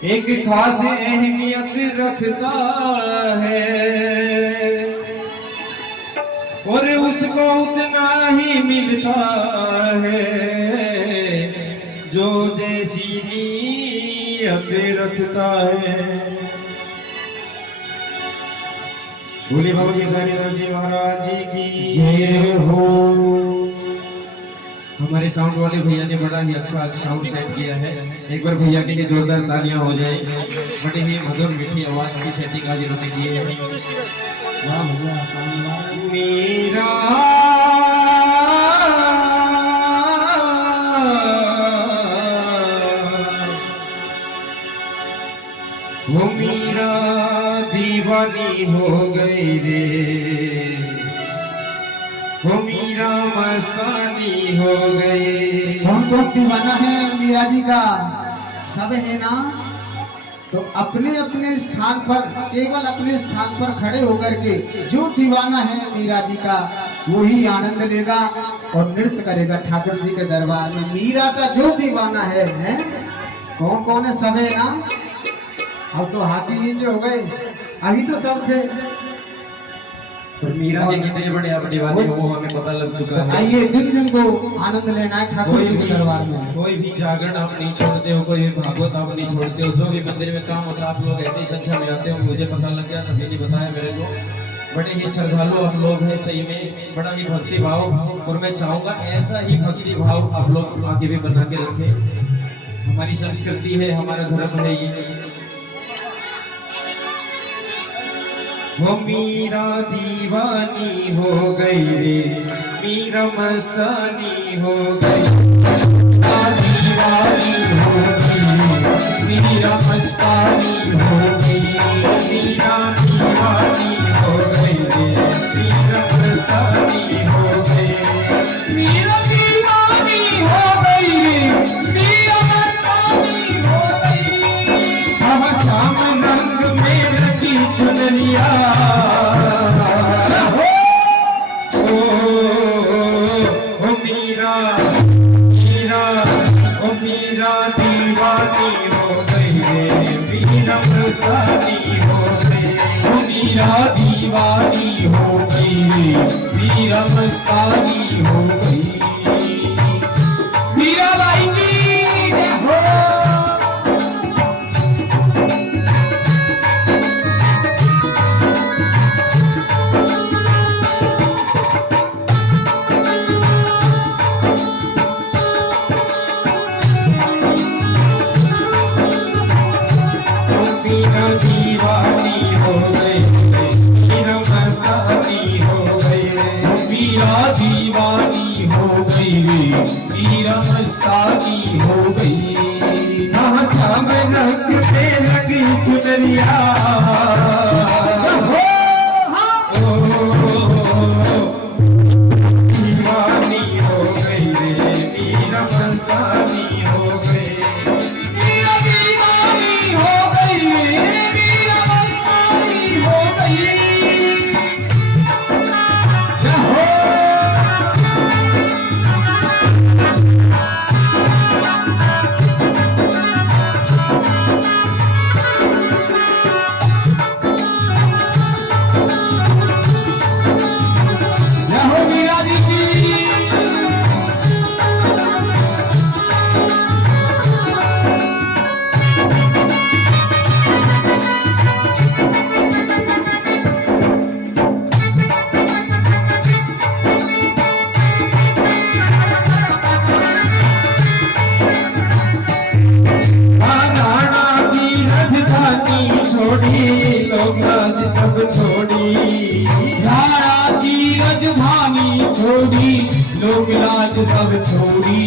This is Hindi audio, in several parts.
एक खास अहमियत रखता है और उसको उतना ही मिलता है जो जैसी नीयत रखता है। भोले बाबा जी महाराज जी की जय हो। हमारे साउंड वाले भैया ने बड़ा ही अच्छा साउंड सेट किया है। एक बार भैया के लिए जोरदार तालियां हो जाए। बड़ी ही मधुर मीठी आवाज की सेटिंग आज इन्होंने की है। मेरा वो मीरा दीवानी हो गई रे, वो मीरा मस्तानी हो गई। कौन कौन दीवाना है मीरा जी का? सब है ना? तो अपने अपने स्थान पर, केवल अपने स्थान पर खड़े होकर के जो दीवाना है मीरा जी का वही आनंद लेगा और नृत्य करेगा ठाकुर जी के दरबार में। मीरा का जो दीवाना है? कौन कौन है? सब है ना? अब तो हाथी नीचे हो गए, अभी तो सब थे। और मीरा के कितने बड़े आप दीवाने हो वो हमें पता लग चुका है। आइए जिन जिन को आनंद लेना है ठाकुर जी के दरबार में, कोई भी जागरण आप नहीं छोड़ते हो, कोई भी भागवत आप नहीं छोड़ते हो, जो भी मंदिर में काम होता है आप लोग ऐसी संख्या में आते हो। मुझे पता लग गया, सभी ने बताया मेरे को। बड़े ही श्रद्धालु आप लोग हैं, सही में बड़ा ही भक्ति भाव। और मैं चाहूंगा ऐसा ही भक्ति भाव आप लोग आगे भी बना के रखें। हमारी संस्कृति है, हमारा धर्म है ये। वो मीरा दीवानी हो गई रे, मीरा मस्तानी हो गई। दीवानी हो गई, मीरा मस्तानी हो गई। मीरा दीवानी हो गई रे, मीरा मस्तानी हो गई। मीरा दीवानी हो गई रे, मीरा मस्तानी हो गई। शाम रंग में रंगी चुनरिया, दीवानी हो गई रे, मीरा मस्तानी हो गई। मीरा दीवानी हो गई रे, मीरा मस्तानी हो गई। मीरा बाई की जय हो। दीवानी हो गई, मीरा मस्तानी हो गई। मीरा दीवानी हो गई रे, मीरा मस्तानी हो गई। शाम रंग पे लगी चुनरिया, दीवानी हो गई रे, मीरा मस्तानी हो गई। लोग लाज सब छोड़ी, राणा की राजधानी छोड़ी, लोग लाज सब छोड़ी।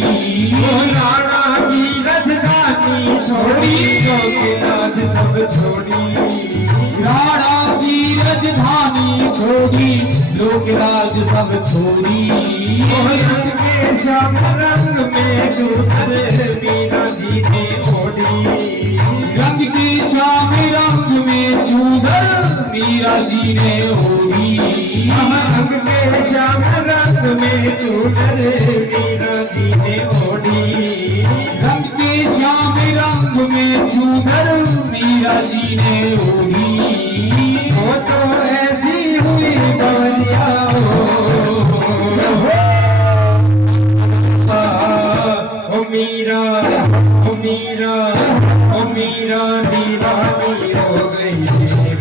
राणा की राजधानी छोड़ी, लोग लाज सब छोड़ी। राणा की राजधानी छोड़ी, लोग लाज सब छोड़ी। रंग के श्याम रंग में दूधर मीरा जी ने ओढ़ी। रंग की श्याम रंग में चूधर मीरा जी ने ओढ़ी। रंग के श्याम रंग में चूधर मीरा जी ने ओढ़ी। रंग के श्याम रंग में चूधर मीरा ओ मीरा ओ मीरा दीवानी हो गई,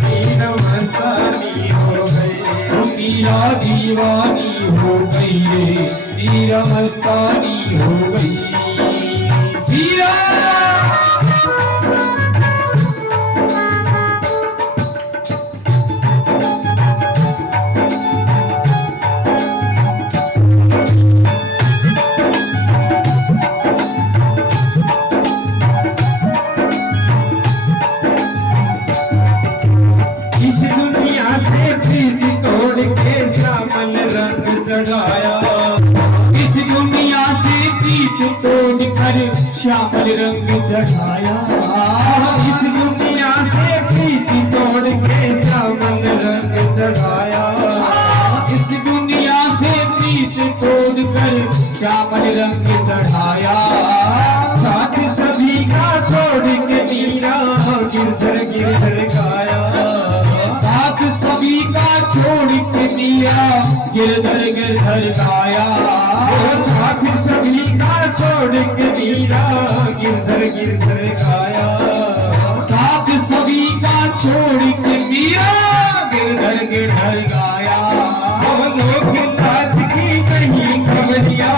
मीरा मस्तानी हो गई, ओ मीरा दीवानी हो गई रे, मीरा मस्तानी हो गई। मीरा चढ़ाया, इस दुनिया से प्रीत तोड़ कर श्यामल रंग चढ़ाया, इस दुनिया से प्रीत तोड़ के श्यामल रंग चढ़ाया, इस दुनिया से प्रीत तोड़ कर श्यामल रंग चढ़ाया। साथ सभी का छोड़ के मीरा गिरधर गिरधर गाया, साथ सभी का छोड़ के मीरा गिरधर गिरधर गाया, साथ सभी का छोड़ के मीरा गिरधर गिरधर गाया, साथ सभी का छोड़ के मीरा गिरधर गिरधर गाया। लोग लाज की कहीं खबरिया,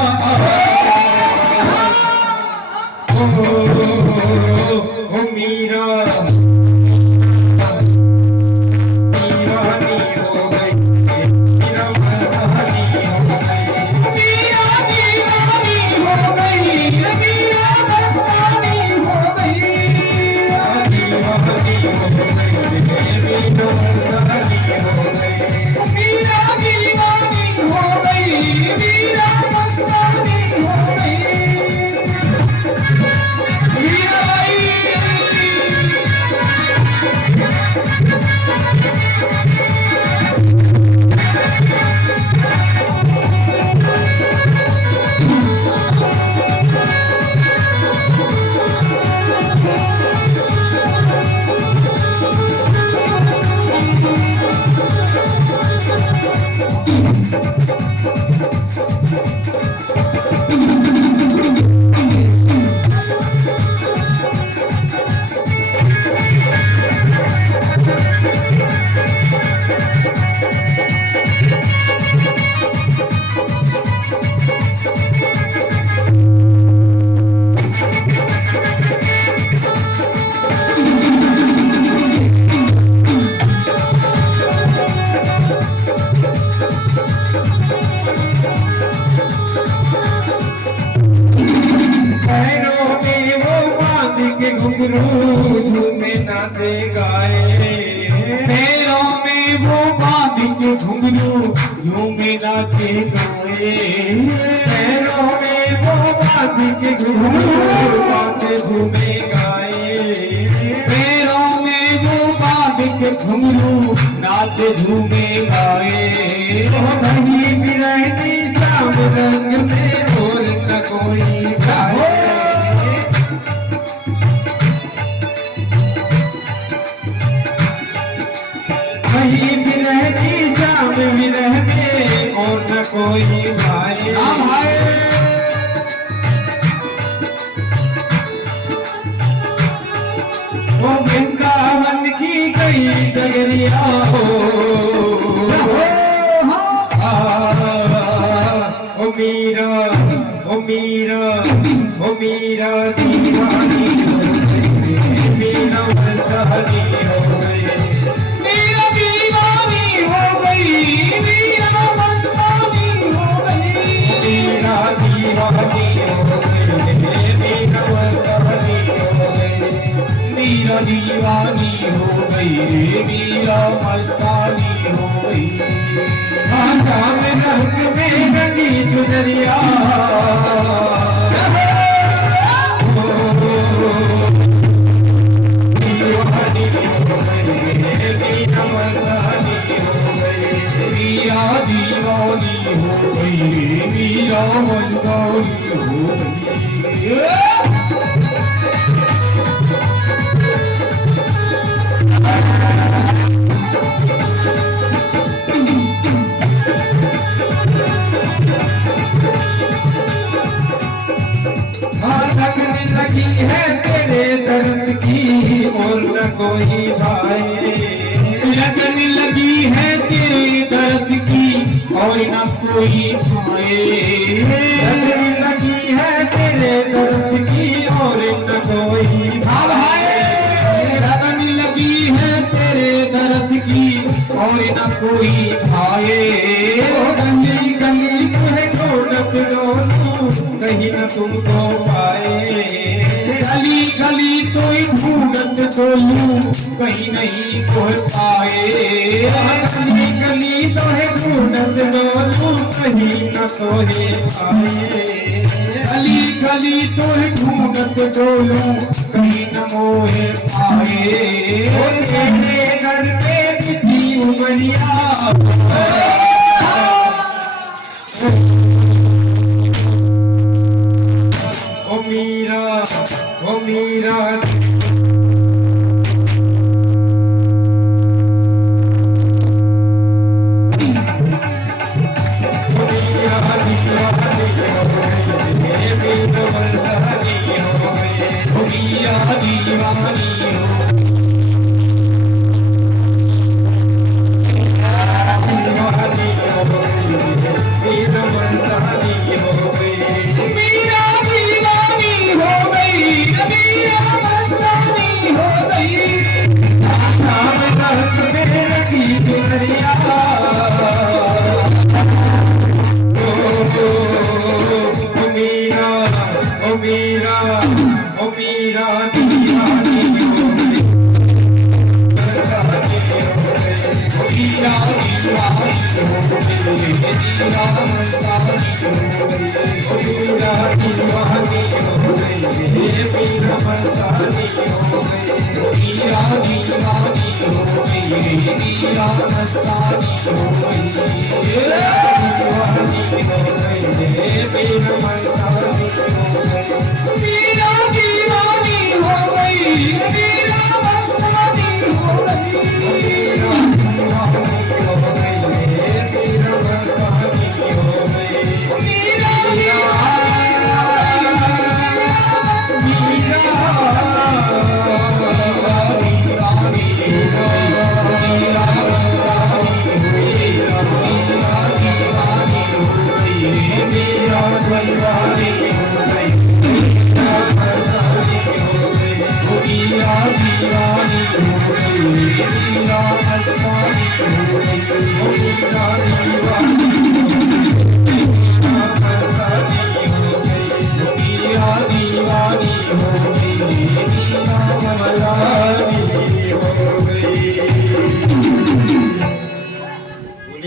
ओ मीरा झूमे नाचे गाए, पैरों में वो बांध के घुंघरू झूमे नाचे गाए, पैरों में वो बांध के घुंघरू नाचे झूमे गाए, पैरों में वो बांध के घुंघरू नाचे झूमे गाए। वही बिरहनी शाम रंग में बोल न कोई गाए, वही बिरहनी शाम बिरहने और न कोई भाई। वो वृंदावन की गई डगरिया हो, ओ मीरा ओ मीरा ओ मीरा दीवानी हो गई, मीरा मस्तानी हो गई, मीरा दीवानी हो गई, मीरा मस्तानी हो गई, मीरा दीवानी हो गई, मीरा मस्तानी हो गई, मीरा दीवानी हो गई, मीरा मस्तानी हो गई। रंग में रंगी चुनरिया, दीवानी हो गई, मीरा मस्तानी हो गई, मीरा दीवानी हो गई, मीरा मस्तानी हो गई। कोई भाए। लगन लगी है तेरे दर्द की और न कोई भाए। लगन लगी है तेरे दर्द की और न कोई भाए। गली गली तुम्हें ढूंढत डोलूं कहीं न तुमको पाए। गली गली तो ढूंढत डोलूं कहीं नहीं कोई पाए। गली गली तो ढूंढत डोलूं कहीं न कोई पाए। गली गली तो ढूंढत डोलूं कहीं न मोहे पाए। तेरे घर पे बिती उमरिया ओ मीरा ओ मीरा।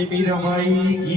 मीरा बाई की